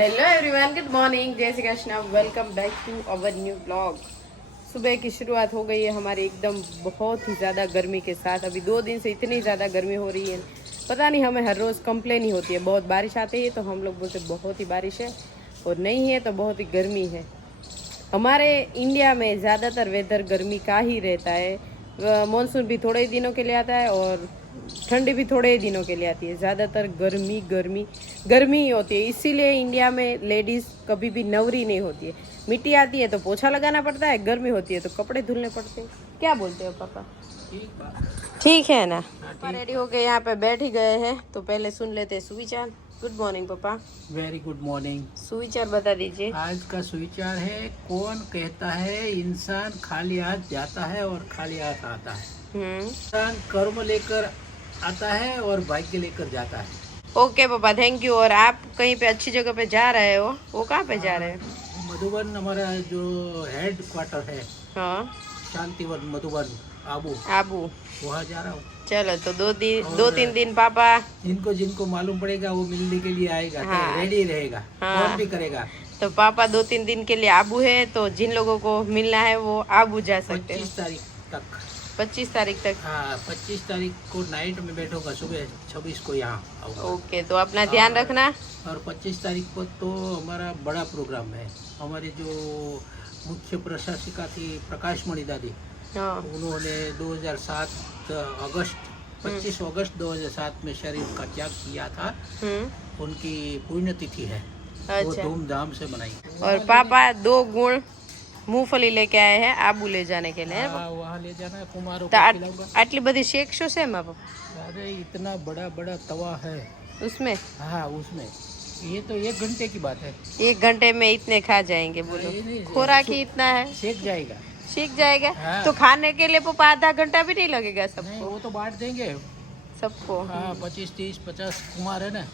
Hello everyone, good morning, जय Shri Krishna. Welcome back to our new blog. सुबह की शुरुआत हो गई है हमारी एकदम बहुत ही ज़्यादा गर्मी के साथ। अभी 2 दिन से इतनी ज़्यादा गर्मी हो रही है, पता नहीं, हमें हर रोज़ कंप्लेन ही होती है। बहुत बारिश आती है तो हम लोग बोलते बहुत ही बारिश है, और नहीं है तो बहुत ही गर्मी है। हमारे इंडिया में ज़्यादातर वेदर गर्मी का ही रहता है। मॉनसून भी थोड़े ही दिनों के लिए आता है और ठंडी भी थोड़े ही दिनों के लिए आती है। ज़्यादातर गर्मी गर्मी गर्मी ही होती है। इसीलिए इंडिया में लेडीज़ कभी भी नवरी नहीं होती है। मिट्टी आती है तो पोछा लगाना पड़ता है, गर्मी होती है तो कपड़े धुलने पड़ते हैं। क्या बोलते हो पापा? ठीक है ना। रेडी होके यहाँ पे बैठ ही गए हैं, तो पहले सुन लेते हैं सुविचार। गुड मॉर्निंग पापा। Very good morning. सुविचार बता दीजिए। आज का सुविचार है, कौन कहता है इंसान खाली हाथ जाता है और खाली हाथ आता है। इंसान कर्म लेकर आता है और भाग्य लेकर जाता है। ओके पापा, थैंक यू। और आप कहीं पे अच्छी जगह पे जा रहे हो, वो कहाँ पे जा रहे हैं? मधुबन हमारा जो हेड क्वार्टर है, हाँ, शांतिवन मधुबन आबू वहाँ जा रहा हूँ। चलो, तो 2-3 दिन पापा जिनको मालूम पड़ेगा वो मिलने के लिए आएगा। हाँ। रेडी रहेगा। हाँ। फोन भी करेगा। तो पापा 2-3 दिन के लिए आबू है, तो जिन लोगों को मिलना है वो आबू जा सकते हैं। 25 तारीख तक। 25 तारीख तक। हाँ, 25 तारीख को नाइट में बैठूंगा, सुबह 26 को यहाँ आऊंगा। ओके, तो अपना ध्यान रखना। और 25 तारीख को तो हमारा बड़ा प्रोग्राम है। हमारे जो मुख्य प्रशासिका थी प्रकाशमणि दादी, हाँ। उन्होंने 25 अगस्त 2007 में शरीर का त्याग किया था। उनकी पुण्यतिथि है। वो अच्छा। धूमधाम से मनाई। और पापा 2 गुण मूंगफली लेके आए हैं आबू ले जाने के लिए। वहाँ ले जाना है, कुमारों तो को खिलाऊंगा। आटली बड़ी शेक शो से पापा? अरे इतना बड़ा बड़ा तवा है उसमें। हाँ, उसमें ये तो 1 घंटे की बात है। 1 घंटे में इतने खा जाएंगे? बोलो, नहीं, खोराक ही इतना है। सेक जाएगा। सीख जाएगा। हाँ। तो खाने के लिए पापा आधा घंटा भी नहीं लगेगा नहीं, सबको? वो तो बांट देंगे सबको। हाँ, 25, 30, 50 कुमार है ना,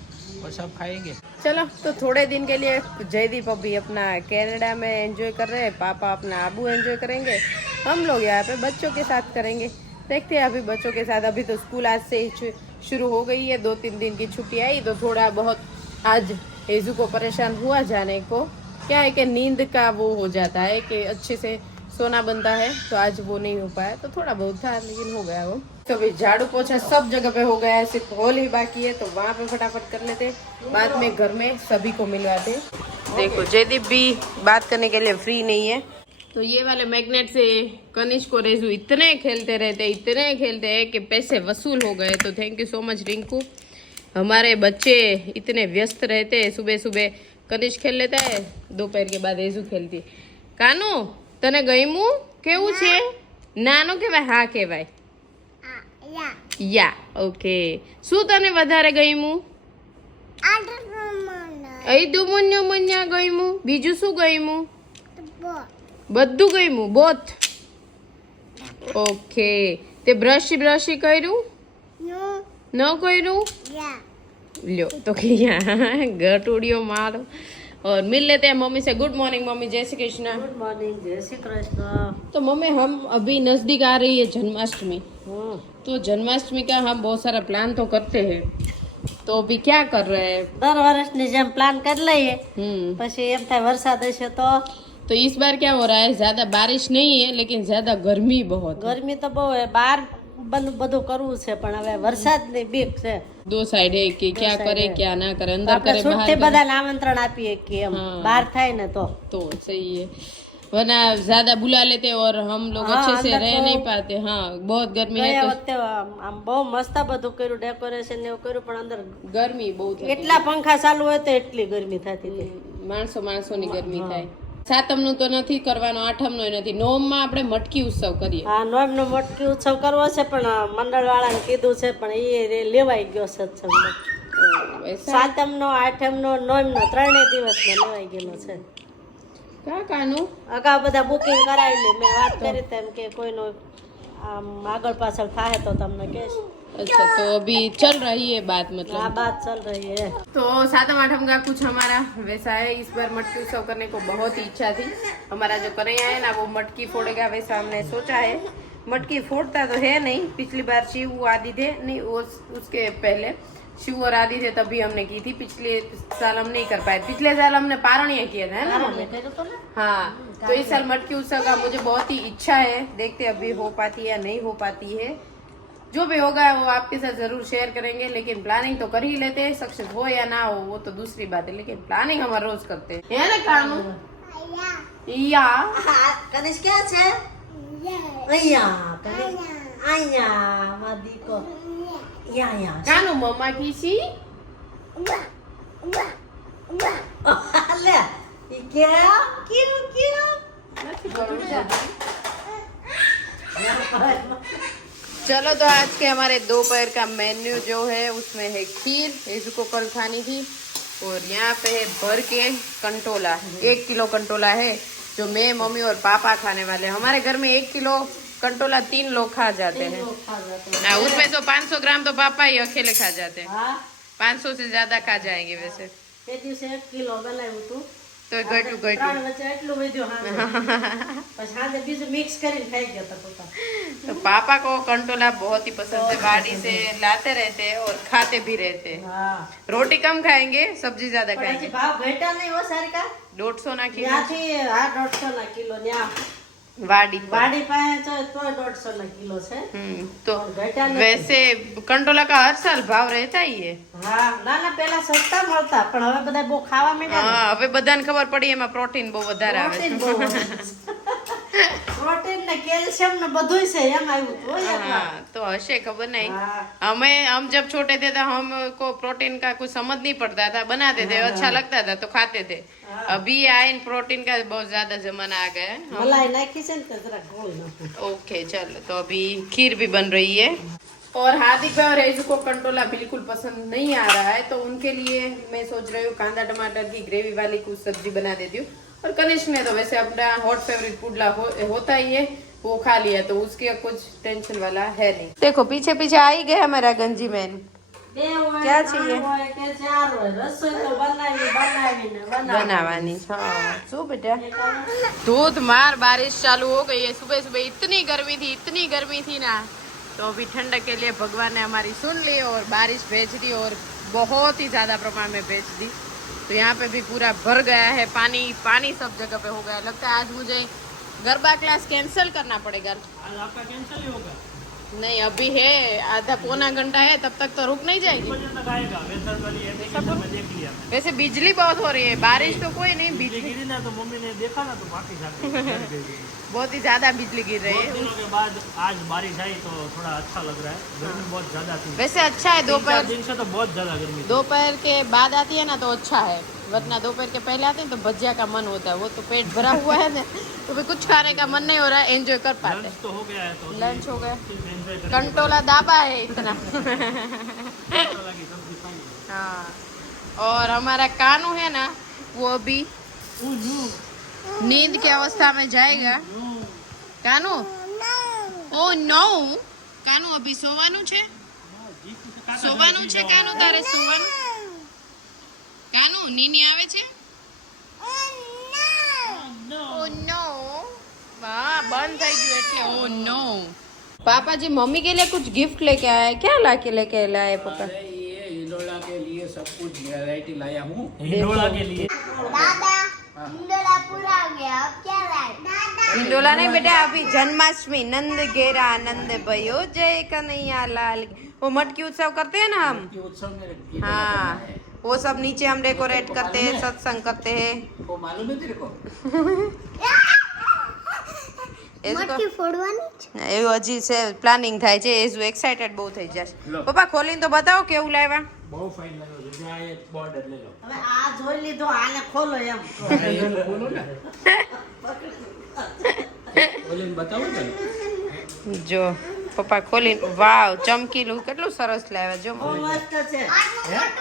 और सब खाएंगे। चलो, तो थोड़े दिन के लिए जयदीप अभी अपना कनाडा में एंजॉय कर रहे हैं, पापा अपना आबू एंजॉय करेंगे, हम लोग यहाँ पे बच्चों के साथ करेंगे। देखते हैं अभी बच्चों के साथ। अभी तो स्कूल आज से ही शुरू हो गई है। 2-3 दिन की छुट्टी आई तो थोड़ा बहुत आज हेजू को परेशान हुआ जाने को। क्या है कि नींद का वो हो जाता है कि अच्छे से सोना बनता है, तो आज वो नहीं हो पाया, तो थोड़ा बहुत था लेकिन हो गया वो। तो अभी झाड़ू पोछा सब जगह पे हो गया है, सिर्फ हॉल ही बाकी है, तो वहाँ पे फटाफट कर लेते, बाद में घर में सभी को मिलवाते। देखो, जयदीप भी बात करने के लिए फ्री नहीं है। तो ये वाले मैग्नेट से कनिष्क को रेजू इतने खेलते हैं कि पैसे वसूल हो गए। तो thank you so much Rinku. हमारे बच्चे इतने व्यस्त रहते हैं, सुबह सुबह कनिष्क खेल लेता है, दोपहर के बाद रेजू खेलती है। कानू, તને ગમ્યું? કેવું છે? નાનો કહેવાય? હા કહેવાય? યા. ઓકે. શું તને વધારે ગમ્યું? અઈદુ મુન્યો મુન્યા ગમ્યું? બીજું શું ગમ્યું? બધું ગમ્યું? બોથ? ઓકે. તે બ્રશી કર્યું? ન કર્યું? લ્યો તો કે ગટુડિયો મારો। और मिल लेते हैं मम्मी से। गुड मॉर्निंग मम्मी, जय श्री कृष्ण। गुड मॉर्निंग, जय श्री कृष्ण। तो मम्मी, हम अभी नजदीक आ रही है जन्माष्टमी, तो जन्माष्टमी का हम बहुत सारा प्लान तो करते हैं, तो अभी क्या कर रहे हैं? दर વર્ષની જેમ પ્લાન કરી લઈએ, પછી એમ થાય વરસાદ હશે तो इस बार क्या हो रहा है, ज्यादा बारिश नहीं है लेकिन ज्यादा गर्मी बहुत है। ગરમી તો બહુ है, બહાર બધું કરવું છે પણ હવે વરસાદની બીક છે। 2 साइड है कि क्या करे क्या ना करे, अंदर આપણે करे છૂટથી बाहर બધાને આમંત્રણ આપીએ કે એમ हाँ। બહાર થાય ને તો तो सही है, वरना ज्यादा बुला लेते और हम लोग हाँ, अच्छे से अंदर रह तो- नहीं पाते। हाँ, बहुत गर्मी है ગયા तो વખતે આમ બહુ મસ્ત બધું કર્યું, ડેકોરેશન ને એવું કર્યું, પણ અંદર गर्मी बहुत है। એટલા પંખા ચાલુ હોય તો એટલી ગરમી થતી હતી। માણસોની ગરમી થાય। સાતમનું તો નથી કરવાનો, આઠમનો નથી, નોમમાં આપણે મટકી ઉત્સવ કરીએ। હા, નોમનો મટકી ઉત્સવ કરવો છે પણ મંડળ વાળાને કીધું છે પણ એ લેવાઈ ગયો સત્સંગ। સાતમનો, આઠમનો, નોમનો 3 દિવસનો લેવાઈ ગયેલો છે। કાકાનું અગાઉ બધા બુકિંગ કરાવી લે, મેં વાત કરી તેમ કે કોઈનો આમ આગળ પાછળ થાય તો તમને કહેશ। अच्छा, तो अभी चल रही है बात, આ मतलब बात चल रही है। तो सातम आठम का कुछ हमारा वैसा है। इस बार मटकी उत्सव करने को बहुत ही इच्छा थी। हमारा जो कन्हैया है ना, वो मटकी फोड़ेगा, वैसा हमने सोचा है। मटकी फोड़ता तो है नहीं, पिछली बार शिव वो आदि थे नहीं, वो उसके पहले शिव और आदि थे तभी हमने की थी, पिछले साल हम नहीं कर पाए। पिछले साल हमने पारणिया किया था, है ना मम्मी? हाँ, तो इस साल मटकी उत्सव का मुझे बहुत ही इच्छा है, देखते अभी हो पाती है या नहीं हो पाती है। जो भी होगा वो आपके साथ जरूर शेयर करेंगे, लेकिन प्लानिंग तो कर ही लेते हैं, सक्सेस हो या ना हो वो तो दूसरी बात है, लेकिन प्लानिंग हम हर रोज करते हैं, है ना कानू? या कनिष्क क्या છે? અહીંયા અહીંયા માદી કો અહીંયા કાનુ મમ્મા કીસી લે ઈ કે કેમ નથી ખબર પડતી। चलो तो आज के हमारे दोपहर का मेन्यू जो है उसमें है खीर, इसको कल खानी थी, और यहाँ पे है भर के कंटोला, 1 किलो कंटोला है जो मैं मम्मी और पापा खाने वाले हैं। हमारे घर में 1 किलो कंटोला 3 लोग खा जाते हैं। उसमें तो 500 ग्राम तो पापा ही अकेले खा जाते हैं, 500 से ज्यादा खा जाएंगे वैसे તે દિવસે 1 કિલો બનાવ્યું હતું तो घटू ત્રણ વચ્ચે એટલું વધ્યું હા પછી સાંજે બીજું મિક્સ કરીને ખાઈ ગયા હતા પપ્પા। तो पापा को कंटोला बहुत ही पसंद है, बाड़ी से लाते रहते हैं और खाते भी रहते हैं। હા रोटी कम खाएंगे, सब्जी ज्यादा પણ खाएंगे। હજી ભાવ ઘટ્યા નહીં હો સારિકા 150 ना किलो ત્યાંથી 150 ના કિલો ન્યા वाड़ी पर। વાડી પાસે તો 150 ના કિલો છે। तो ઘટ્યા નથી। वैसे कंटोला का हर साल भाव रहता ही है। હા ના ના પેલા સસ્તા મળતા પણ હવે બધા બહુ ખાવા માંડ્યા ને। હા, હવે બધાને ખબર પડી એમાં પ્રોટીન બહુ વધારે આવે છે। પ્રોટીન ને કેલ્શિયમ ને બધું છે એમ આવ્યું તો हाँ, तो हशे खबर नहीं। हाँ। हम जब छोटे थे तो हमको प्रोटीन का कुछ समझ नहीं पड़ता था, बनाते थे, अच्छा लगता था तो खाते थे। अभी आइन प्रोटीन का बहुत ज्यादा जमाना आ गया है। મલાઈ નાખી છે ને તો જરા ગોળ નાખો। ओके चलो, तो अभी खीर भी बन रही है, और हार्दिक भाई और रेजू को कंटोला बिल्कुल पसंद नहीं आ रहा है, तो उनके लिए मैं सोच रही हूँ कांदा टमाटर की ग्रेवी वाली कुछ सब्जी बना देती हूँ। और कनिष्क ने तो वैसे अपना हॉट फेवरेट पुडला होता ही है, वो खा लिया, तो उसके कुछ टेंशन वाला है नहीं। देखो पीछे पीछे आ ही गया मेरा गंजी मैन। બે હોય ક્યાં ત્રણ છીએ? હોય કે ચાર હોય રસોઈ તો બનાવીને बनावानी। हाँ, सो बेटा धोधमार बारिश चालू हो गई है। सुबह सुबह इतनी गर्मी थी ना, तो अभी ठंडक के लिए भगवान ने हमारी सुन ली और बारिश भेज दी, और बहुत ही ज्यादा प्रमाण में भेज दी। तो यहाँ पे भी पूरा भर गया है, पानी सब जगह पे हो गया। लगता है आज मुझे गरबा क्लास कैंसिल करना पड़ेगा। आज आपका कैंसिल ही होगा, नहीं अभी है, आधा पौना घंटा है, तब तक तो रुक नहीं जाएगी। बजे तक आएगा। वेदर वाली एप्लीकेशन में देख लिया मैंने। वैसे बिजली बहुत हो रही है, बारिश तो कोई नहीं, बिजली बिजली गिरी ना तो मम्मी ने देखा ना तो बाकी जाके बहुत ही ज्यादा बिजली गिर रही है। दिनों के बाद आज बारिश आई तो थोड़ा अच्छा लग रहा है। गर्मी बहुत ज्यादा थी, वैसे अच्छा है, 3-4 दोपहर दिन से तो बहुत ज्यादा गर्मी थी। दोपहर के बाद आती है ना तो अच्छा है, वरना दोपहर के पहले आते हैं तो भजिया का मन होता है, वो तो पेट भरा हुआ है ना, तो भी कुछ खाने का मन नहीं हो रहा है, एंजॉय कर पाते। लंच तो हो गया है, तो लंच हो गया, सिर्फ एंजॉय करेंगे। कंटोला दाबा है इतना। कंटोला की सब्जी खाएंगे। हाँ, और हमारा कानू है ना वो अभी नींद की अवस्था में जाएगा। कानू ओ नो, कानू अभी सोवानु छे, સોવાનું છે કાનુ, તારે સોવાનું? કાનુ નીની આવે છે? ઓ નો, વાહ बंद થઈ ગયું એટલે ओ नो। पापा जी मम्मी के लिए कुछ गिफ्ट लेके आए, क्या लेके लाए पापा? अरे ये हिंडोला के लिए सब कुछ वैरायटी लाया हूँ। हिंडोला के लिए हिंडोला पूरा हो गया, अब क्या लाए? हिंडोला नहीं बेटा, अभी जन्माष्टमी, नंद घेरा आनंद भयो जय कन्हैया लाल, वो मटकी उत्सव करते हैं ना हम। के उत्सव में ये हाँ, वो सब नीचे हम डेकोरेट करते हैं, सत्संग करते हैं। वो मालूम है तेरे को? मटकी फोड़વાની છે? એવું હજી છે, પ્લાનિંગ થાય છે, એઝુ એક્સાઇટેડ બહુ થઈ જશે। પપ્પા ખોલીને તો બતાવો કેવું લાવ્યા। बहुत फाइन लगा जो यहाँ ये बॉर्डर ले लो। હવે આ જોઈ લીધો આને ખોલો એમ। ये लो, खोलो ना। खोलीને बताओ ને। જો પપ્પા ખોલીને, વાવ ચમકીલું કેટલું સરસ લાવ્યા જો। બહુ મસ્ત છે।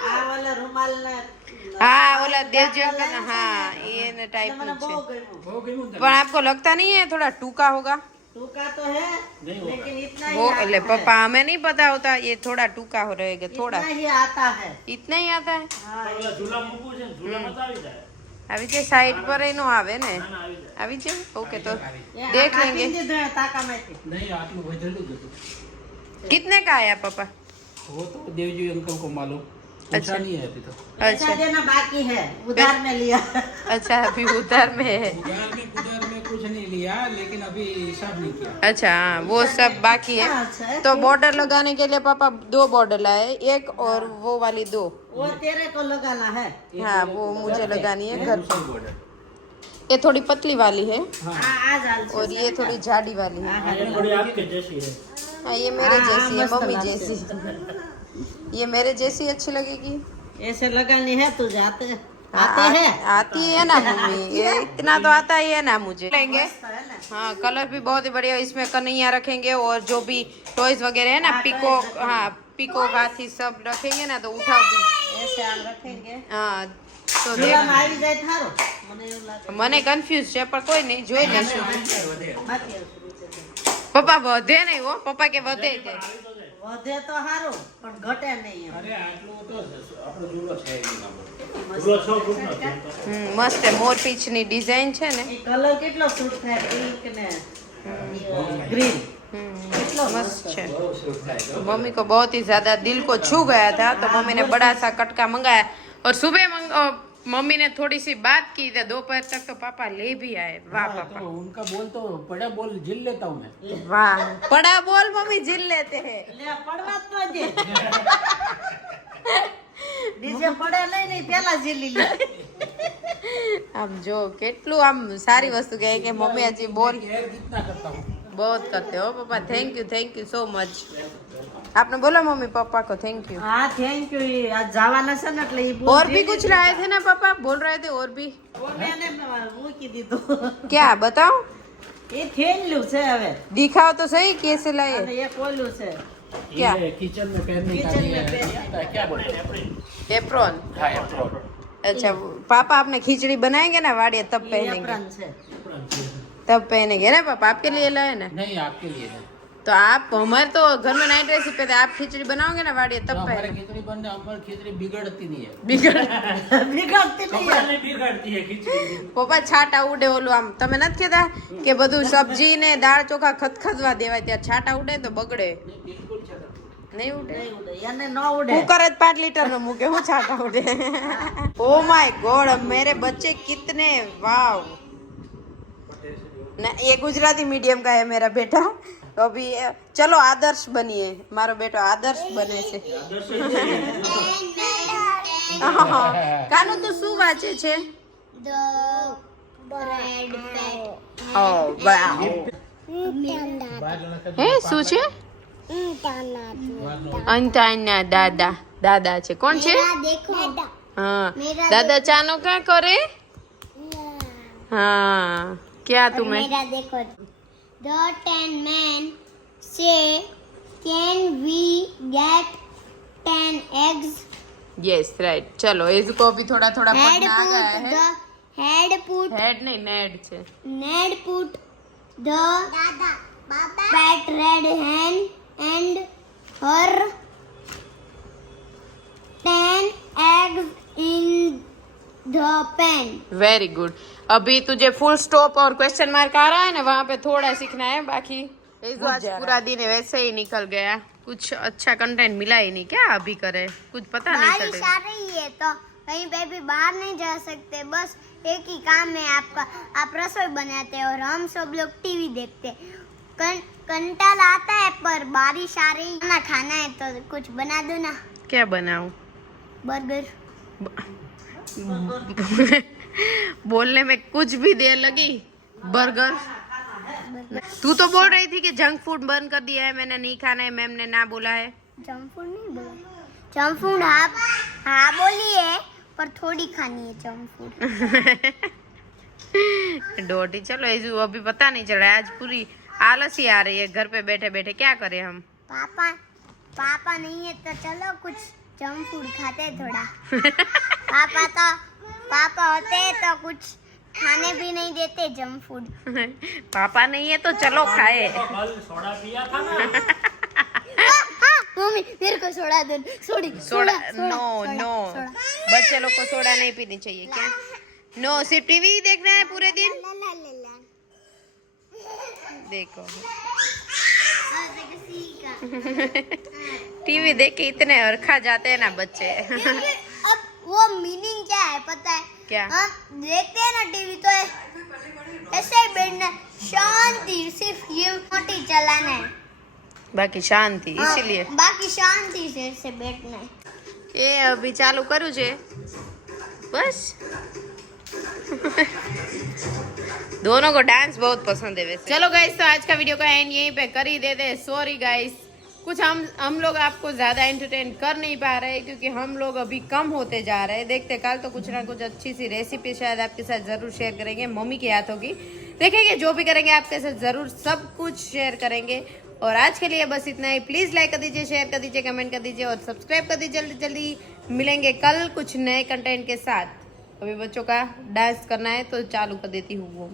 આ વાલા રૂમાલ ને हाँ ओला देवजी अंकल, हाँ ये टाइप મને में બહુ है। ગમ્યું। हो गई मुंडा। पर आपको लगता नहीं है थोड़ा टूका होगा? टूका तो है नहीं होगा। लेकिन इतना ही वो आता ले है। पापा हमें नहीं पता होता, ये थोड़ा टूका हो रहेगा, थोड़ा इतना ही आता है। इतना ही आता है। हाँ ઓલા ઝૂલા મૂકવું છે ને, ઝૂલા મત આવી જાય। अभी जो साइड पर एनो आवे ने, ના, ના, આવી જાય। अभी जो ओके तो ये देख આ लेंगे। કાપી દીધું તાકામાંથી। નહીં આટલું વધેલું જ હતું। कितने का आया पापा? वो तो देवजी अंकल को मालूम, पूछा नहीं है अभी तो। पैसा देना बाकी है, उधार में लिया। अच्छा अभी उधर में है। उधार में कुछ नहीं लिया, लेकिन अभी हिसाब नहीं किया। अच्छा हाँ, वो सब बाकी है। अच्छा, तो बॉर्डर लगाने के लिए पापा 2 बॉर्डर लाए, एक और वो वाली 2। वो तेरे को लगाना है। हाँ वो मुझे लगानी है घर पर। ये थोड़ी पतली वाली है आज और ये थोड़ी झाड़ी वाली है। थोड़ी आपके जैसी है। हाँ ये मेरे जैसी है, मम्मी जैसी। ये मेरे जैसी अच्छी लगेगी। ऐसे लगानी है, तुझे आते हैं? आती है ना मम्मी, ये इतना तो आता ही है ना मुझे। लेंगे हाँ, कलर भी बहुत ही बढ़िया। इसमें कन्हैया रखेंगे और जो भी टॉयज वगैरह है ना, पिको, हाँ पिको हाथी सब रखेंगे ना, तो उठाओ भी ऐसे आप रखेंगे। हाँ तो જોવામાં આવી જાય થારો, મને એવું લાગે। મને કન્ફ્યુઝ છે પણ કોઈ નહીં, જોઈ લેશું। બાકી પપ્પા વધે નહીં હો, પપ્પા કે વધે છે। વધે તો સારું પણ ઘટે નહીં એમ। અરે આટલું તો આપણો જુડો છે જુડો 100 ફૂટનો છે। મસ્ત છે, મોર પીછની ડિઝાઇન છે ને, એ કલર કેટલો સૂટ થાય, પિંક ને ગ્રીન, કેટલો मस्त है। બહુ સૂટ થાય તો। मम्मी को बहुत ही ज्यादा दिल को छू गया था, तो मम्मी ने बड़ा सा कटका मंगाया और सुबह मम्मी ने थोड़ी सी बात की थी, दोपहर तक तो पापा ले भी आए। वाह पापा, तो उनका बोल तो बड़ा बोल झिल लेता हूँ मैं। वाह बड़ा बोल मम्मी झिल लेते हैं। લે પડવા જ ન દે। ડીજે પડે નહીં પેલા ઝીલી લે। આમ જો કેટલું આમ સારી વસ્તુ કહે કે મમ્મી હજી બોલ केयर कितना करता हूँ। बहुत करते हो पापा। Thank you so much. आपने बोला मम्मी पापा को थैंक यू। હા થેન્ક યુ। આજ જવાના છે ને એટલે ઈ બોલ और भी कुछ लाए थे ना पापा, बोल रहे थे और भी। મેને મૂકી દીધું। क्या बताओ, એ થેલ્યું છે હવે, दिखाओ तो सही कैसे लाए। અને એક ઓલું છે क्या? ये किचन में पहनने का किचन लिए में पहनने आता है, क्या बोलते हैं? एप्रोन। हाँ, एप्रोन। अच्छा पापा आपने खिचड़ी बनाएंगे ना वाड़िया तब ઈ पहनेंगे, એપ્રન છે। तब पहनेंगे ना पापा। आपके लिए लाए ना, नहीं, आपके लिए नहीं। तो आप हमारे तो घर में नाइट ड्रेस ही पहनते, आप खिचड़ी बनाओगे ना वाड़िया तो तब हमारे पहने। खिचड़ी बनने, हमारी खिचड़ी बिगड़ती नहीं है। बिगड़ બીગડતી નહીં नहीं बिगड़ती है खिचड़ी। પપ્પા છાટા ઉડે ઓલું આમ તમે નથી કહેતા કે બધું સબ્જી ને દાળ ચોખા ખતખતવા દેવાય, ત્યાં છાટા ઉડે તો બગડે बिल्कुल चलो। નહીં ઉડે। નહીં ઉડે, એને ન ઉડે। कुकर 5 लीटर નો મૂકે હું છાટા ઉડે। ओ माय गॉड, मेरे बच्चे कितने वाव। ना ये गुजराती मीडियम का है मेरा बेटा, तो अभी चलो आदर्श बनिए, मारो बेटो आदर्श बने છે। કાનો તો શું વાંચે છે? The bread pack. ઓ વાવ, હે શું છે? અંતાના દાદા, દાદા છે, કોણ છે? मेरा देखो हाँ मेरा दादा चानो क्या करे? हाँ क्या और तुम्हें? मेरा देखो। The 10 men say, can we get 10 eggs? Yes right. चलो इसको भी थोड़ा थोड़ा Had पढ़ना आ गया put है। the had put हेड नहीं नेड છે। Ned put the fat red hen and her 10 eggs in the pan. Very good. अभी तुझे फुल स्टॉप और क्वेश्चन मार्क आ रहा है ना, वहाँ पे थोड़ा सीखना है, बाकी आज पूरा दिन वैसे ही निकल गया, कुछ अच्छा कंटेंट मिला ही नहीं। क्या अभी करे, कुछ पता नहीं चल बारिश रहा। आ रही है तो कहीं पे भी बाहर नहीं जा सकते, बस एक ही काम है आपका, आप रसोई बनाते हैं और हम सब लोग टीवी देखते हैं। कंटाला आता है पर बारिश आ रही है, खाना है तो कुछ बना दो ना। क्या बनाऊं? बर्गर। बोलने में कुछ भी देर लगी। बर्गर। तू तो बोल रही थी कि जंक फूड बंद कर दिया है, मैंने नहीं खाना है, मैम ने ना बोला है। जंक फूड नहीं बोला, जंक फूड हाँ बोली है पर थोड़ी खानी है जंक फूड। डोटी चलो ऐसे अभी पता नहीं चल रहा है, आज पूरी आलसी आ रही है घर पे बैठे बैठे, क्या करें हम। पापा नहीं है तो चलो कुछ जंक फूड खाते हैं थोड़ा। पापा होते हैं तो कुछ खाने भी नहीं देते जंक फूड। पापा नहीं है तो चलो खाए। सोडा पिया था ना। मम्मी मेरे को सोडा दो। सोडा नो नो, बच्चे लोग को सोडा नहीं पीनी चाहिए क्या? नो, सिर्फ टीवी ही देखना है पूरे दिन। देखो टीवी देख के इतने और खा जाते हैं ना बच्चे। क्योंकि अब वो मीनिंग क्या है पता है? क्या? हम देखते हैं ना टीवी तो ऐसे ही बैठना, शांति, सिर्फ ये मोटी चलाना है, बाकी शांति, हाँ, इसीलिए बाकी शांति से ऐसे बैठना है। ये अभी चालू करूँ छे बस। दोनों को डांस बहुत पसंद है वैसे। चलो गाइस, तो आज का वीडियो का एंड यहीं पे कर ही देते हैं। सॉरी गाइस, कुछ हम लोग आपको ज्यादा एंटरटेन कर नहीं पा रहे क्योंकि हम लोग अभी कम होते जा रहे हैं। देखते कल तो कुछ ना कुछ अच्छी सी रेसिपी शायद आपके साथ जरूर शेयर करेंगे, मम्मी के हाथों की। देखेंगे, जो भी करेंगे आपके साथ जरूर सब कुछ शेयर करेंगे। और आज के लिए बस इतना ही। प्लीज लाइक कर दीजिए, शेयर कर दीजिए, कमेंट कर दीजिए और सब्सक्राइब कर दीजिए। जल्दी जल्दी मिलेंगे कल कुछ नए कंटेंट के साथ। अभी बच्चों का डांस करना है तो चालू कर देती हूँ वो।